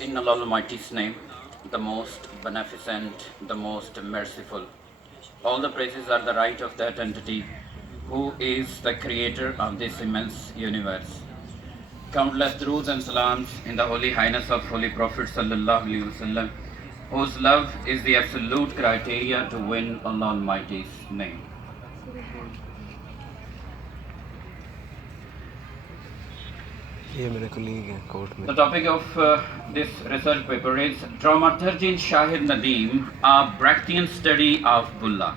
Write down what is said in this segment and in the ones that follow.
In Allah Almighty's name, the most beneficent, the most merciful. All the praises are the right of that entity who is the creator of this immense universe. Countless droods and salams in the holy highness of Holy Prophet Sallallahu Alaihi Wasallam, whose love is the absolute criteria to win Allah Almighty's name. The topic of this research paper is Dramaturgy in Shahid Nadim, a Brechtian study of Bulha.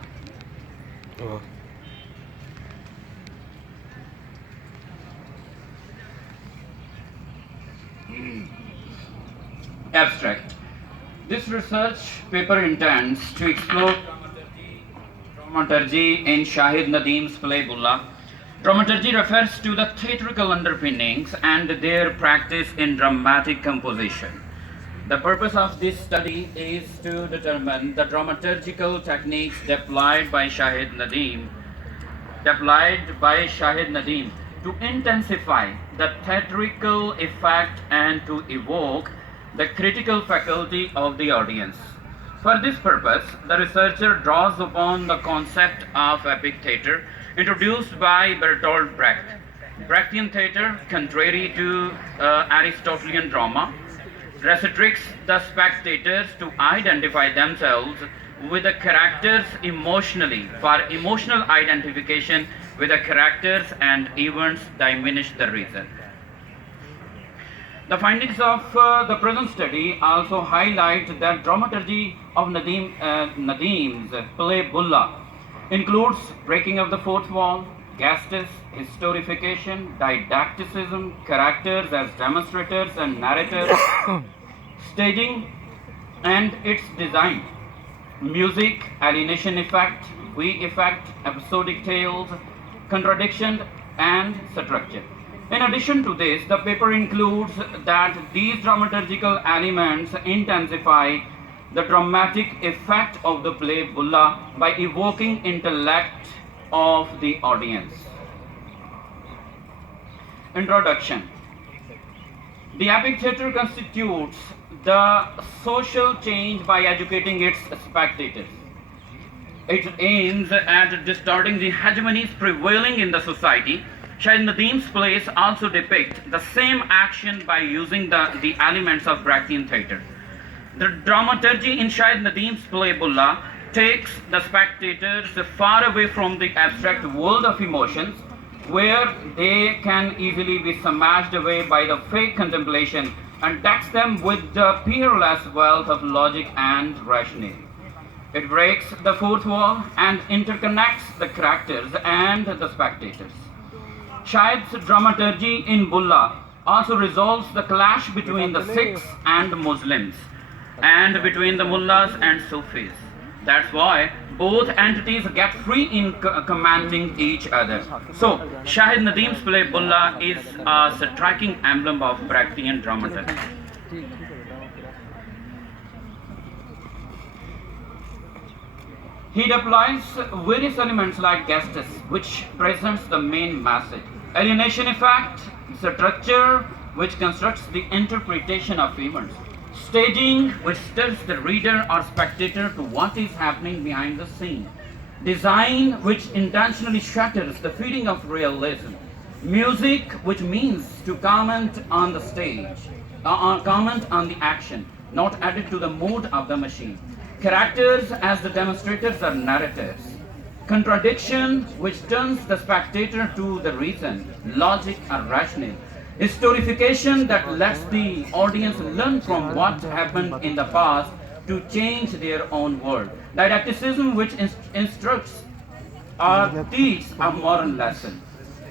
Oh. Abstract. This research paper intends to explore dramaturgy in Shahid Nadim's play Bulha. Dramaturgy refers to the theatrical underpinnings and their practice in dramatic composition. The purpose of this study is to determine the dramaturgical techniques deployed by Shahid Nadim to intensify the theatrical effect and to evoke the critical faculty of the audience. For this purpose, the researcher draws upon the concept of epic theatre introduced by Bertolt Brecht. Brechtian theatre, contrary to Aristotelian drama, restricts the spectators to identify themselves with the characters emotionally. For emotional identification with the characters and events diminish the reason. The findings of the present study also highlight that dramaturgy of Nadim's play Bulha includes breaking of the fourth wall, gestes, historification, didacticism, characters as demonstrators and narrators, staging and its design, music, alienation effect, we effect, episodic tales, contradiction and structure. In addition to this, the paper includes that these dramaturgical elements intensify the dramatic effect of the play Bulha by evoking intellect of the audience. Introduction. The epic theatre constitutes the social change by educating its spectators. It aims at distorting the hegemonies prevailing in the society. Shahid Nadim's plays also depict the same action by using the elements of Brechtian theatre. The dramaturgy in Shahid Nadim's play Bulha takes the spectators far away from the abstract world of emotions, where they can easily be smashed away by the fake contemplation, and decks them with the peerless wealth of logic and rationale. It breaks the fourth wall and interconnects the characters and the spectators. Shahid's dramaturgy in Bulha also resolves the clash between the Sikhs and Muslims, and between the mullahs and Sufis. That's why both entities get free in commanding each other. So, Shahid Nadim's play Bulha is a striking emblem of Brechtian dramaturgy. He deploys various elements like gestes, which presents the main message, alienation effect, structure, which constructs the interpretation of events, staging, which stirs the reader or spectator to what is happening behind the scene, design, which intentionally shatters the feeling of realism, music, which means to comment on the stage, comment on the action, not added to the mood of the machine, characters as the demonstrators are narrators, contradiction, which turns the spectator to the reason, logic or rationale, historification that lets the audience learn from what happened in the past to change their own world, didacticism, which instructs or teaches a moral lesson,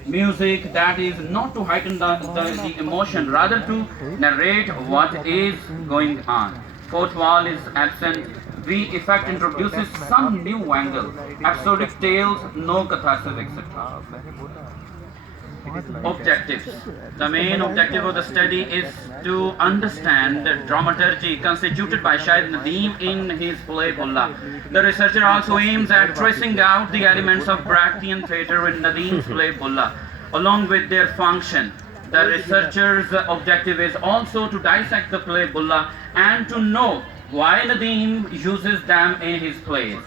music that is not to heighten the emotion, rather to narrate what is going on. Fourth wall is absent. V effect introduces some new angle, episodic tales, no catharsis, etc. Objectives. The main objective of the study is to understand the dramaturgy constituted by Shahid Nadim in his play Bulha. The researcher also aims at tracing out the elements of Brechtian theatre in Nadim's play Bulha, along with their function, The researcher's objective is also to dissect the play Bulha and to know why Nadim uses them in his plays.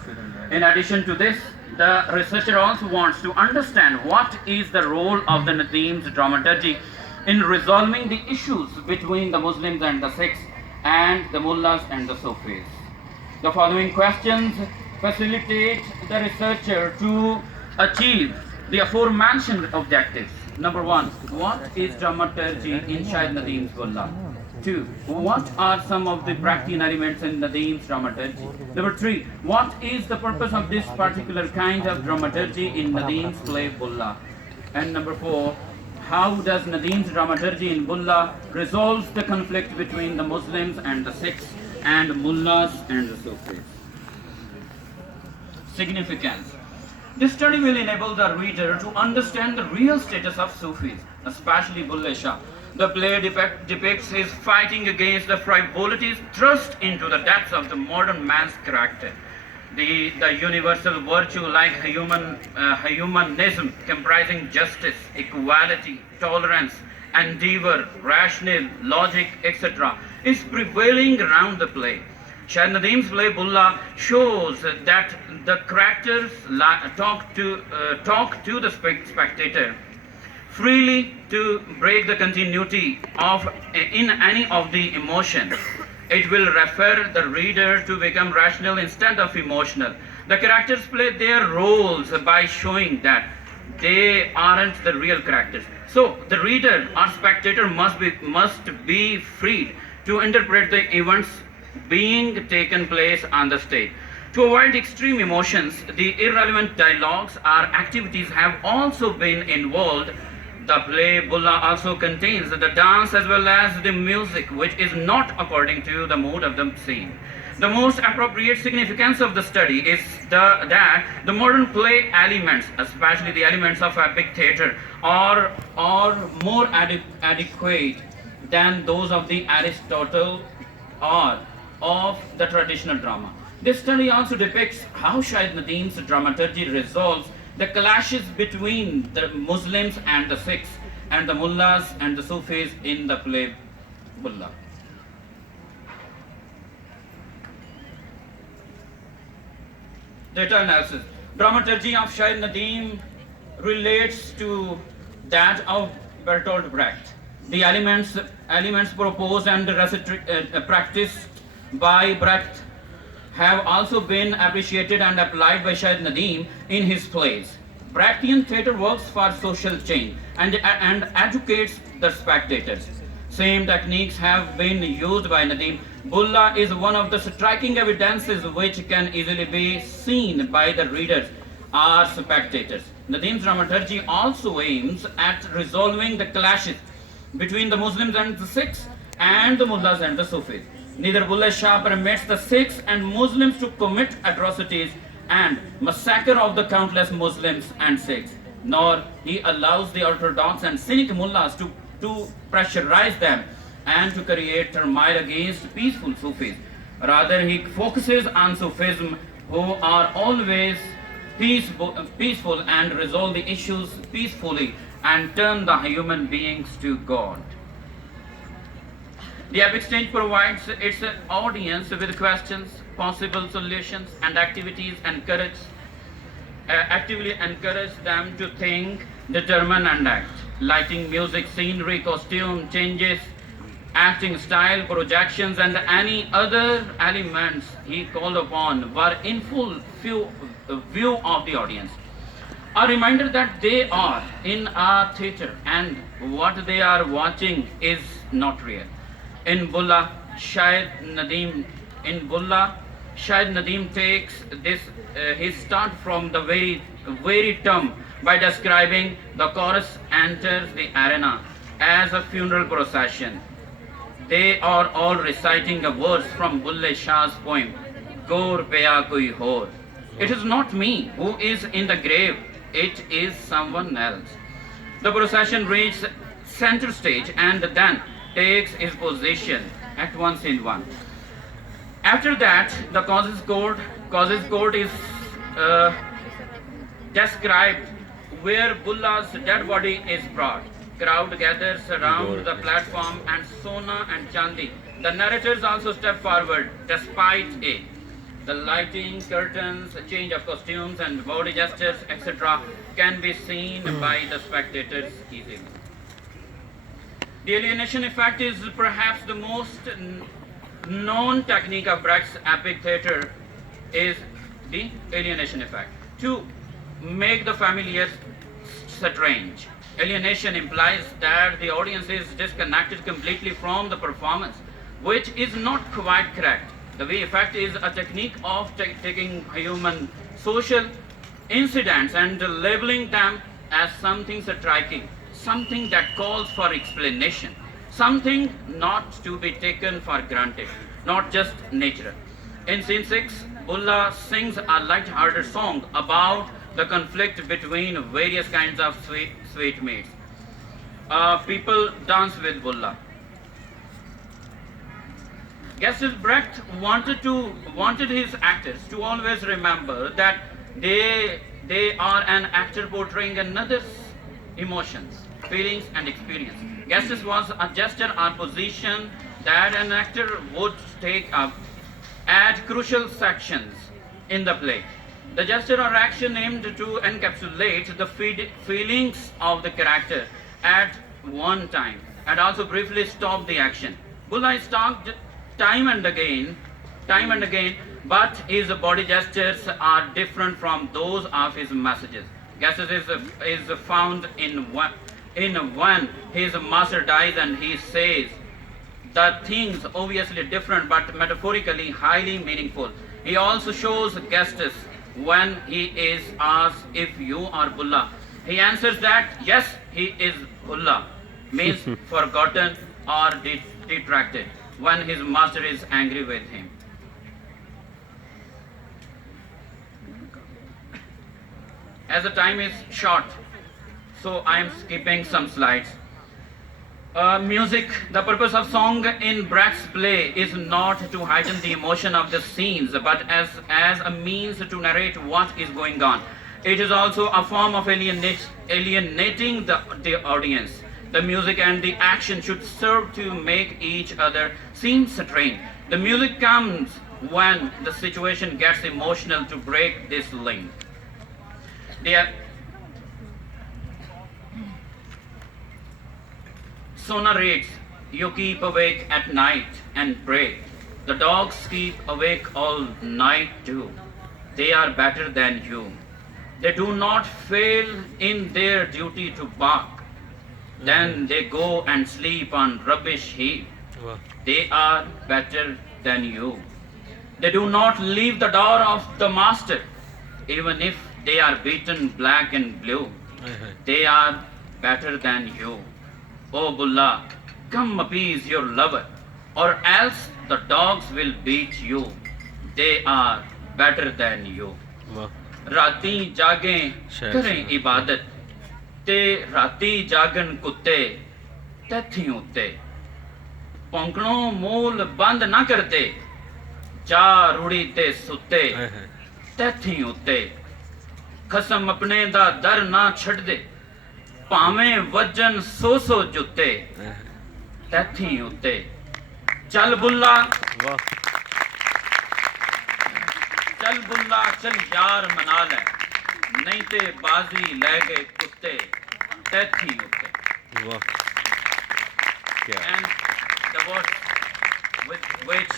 In addition to this, the researcher also wants to understand what is the role of the Nadim's dramaturgy in resolving the issues between the Muslims and the Sikhs and the Mullahs and the Sufis. The following questions facilitate the researcher to achieve the aforementioned objectives. Number one, what is dramaturgy in Shahid Nadim's Bulha? Two, what are some of the Brechtian elements in Nadim's dramaturgy? Number three, what is the purpose of this particular kind of dramaturgy in Nadim's play Bulha? And number four, how does Nadim's dramaturgy in Bulha resolves the conflict between the Muslims and the Sikhs and Mullahs and the Sufis? Significance. This study will enable the reader to understand the real status of Sufis, especially Bullha Shah. The play depicts his fighting against the frivolities thrust into the depths of the modern man's character. The universal virtue like humanism, comprising justice, equality, tolerance, endeavor, rationale, logic, etc., is prevailing around the play. Shahid Nadim's play Bulha shows that the characters talk to the spectator freely to break the continuity of in any of the emotions. It will refer the reader to become rational instead of emotional. The characters play their roles by showing that they aren't the real characters. So the reader or spectator must be freed to interpret the events being taken place on the stage. To avoid extreme emotions, the irrelevant dialogues or activities have also been involved. The play Bulha also contains the dance as well as the music, which is not according to the mood of the scene. The most appropriate significance of the study is that the modern play elements, especially the elements of epic theatre, are more adequate than those of the Aristotle or of the traditional drama. This study also depicts how Shahid Nadim's dramaturgy resolves the clashes between the Muslims and the Sikhs and the Mullahs and the Sufis in the play Bulha. Data analysis. Dramaturgy of Shahid Nadim relates to that of Bertolt Brecht. The elements proposed and practiced by Brecht have also been appreciated and applied by Shahid Nadim in his plays. Brechtian theatre works for social change and educates the spectators. Same techniques have been used by Nadim. Bulha is one of the striking evidences which can easily be seen by the readers or spectators. Nadim's dramaturgy also aims at resolving the clashes between the Muslims and the Sikhs and the Mullahs and the Sufis. Neither Bulha Shah permits the Sikhs and Muslims to commit atrocities and massacre of the countless Muslims and Sikhs, nor he allows the orthodox and cynic mullahs to pressurize them and to create turmoil against peaceful Sufis. Rather, he focuses on Sufism, who are always peaceful and resolve the issues peacefully and turn the human beings to God. The epic stage provides its audience with questions, possible solutions, and actively encourage them to think, determine, and act. Lighting, music, scenery, costume changes, acting style, projections, and any other elements he called upon were in full view of the audience. A reminder that they are in a theatre and what they are watching is not real. In Bulha, Shahid Nadim takes his start from the very term by describing the chorus enters the arena as a funeral procession. They are all reciting a verse from Bulha Shah's poem, Gaur Paya Koi Hor. It is not me who is in the grave, it is someone else. The procession reaches center stage and then takes his position at once in one. After that, the causes court is described where Bulha's dead body is brought. Crowd gathers around the platform and Sona and Chandi. The narrators also step forward despite it. The lighting, curtains, change of costumes and body gestures, etc. can be seen by the spectators easily. The alienation effect is perhaps the most known technique of Brecht's epic theatre is the alienation effect. To make the familiar strange. Alienation implies that the audience is disconnected completely from the performance, which is not quite correct. The way effect is a technique of taking human social incidents and labeling them as something striking, something that calls for explanation, something not to be taken for granted, not just natural. In scene 6, Bulha sings a light-hearted song about the conflict between various kinds of sweetmeats. People dance with Bulha. Bertolt Brecht wanted his actors to always remember that they are an actor portraying another's emotions, feelings, and experience. Gesture was a gesture or position that an actor would take up at crucial sections in the play. The gesture or action aimed to encapsulate the feelings of the character at one time and also briefly stop the action. Bulha is talked time and again, but his body gestures are different from those of his messages. Gestures is found in when his master dies and he says the things obviously different but metaphorically highly meaningful. He also shows gestures when he is asked if you are Bulha. He answers that yes, he is Bulha, means forgotten or detracted when his master is angry with him. As the time is short, so I am skipping some slides. Music, the purpose of song in Brecht's play is not to heighten the emotion of the scenes, but as a means to narrate what is going on. It is also a form of alienating the audience. The music and the action should serve to make each other seem strange. The music comes when the situation gets emotional to break this link. Sona reads, you keep awake at night and pray. The dogs keep awake all night too. They are better than you. They do not fail in their duty to bark. Then they go and sleep on rubbish heap. They are better than you. They do not leave the door of the master, even if they are beaten black and blue. They are better than you. Oh Bulha, come appease your lover, or else the dogs will beat you. They are better than you. राती जागें करें इबादत ते राती जागन कुत्ते तैथी उत्ते पौंकणों मूल बंद ना करते जा रूड़ी ते सुत्ते तैथी उत्ते खसम अपने दा दर ना छड़ दे भावें वजन सौ जुत्ते तैथी उत्ते चल बुल्ला चल बुल्ला चल यार मना ले नहीं ते बाजी ले गए कुत्ते तैथी उत्ते. And the words with which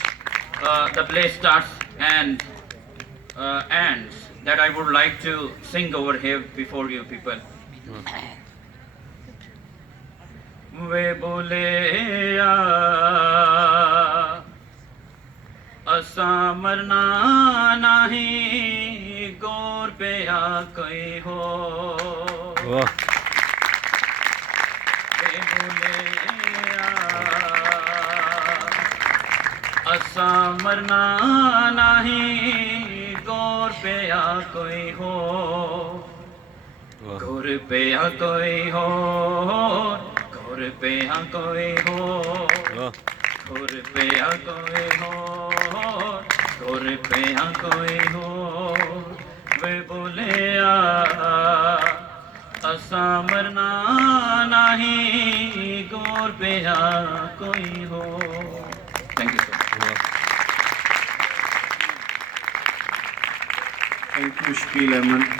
the play starts and ends that I would like to sing over here before you people. वे बोले असा मरना नहीं गौर पे आ कोई हो. वे बोले असा मरना नहीं गौर पे आ कोई हो. गौर पे आ कोई हो गौर पे आ कोई हो गौर पे आ कोई हो गौर पे आ कोई हो. वे बोले असां मरना नहीं गोर पिया कोई हो। Thank you sir. Thank you Shakeel Ahmad.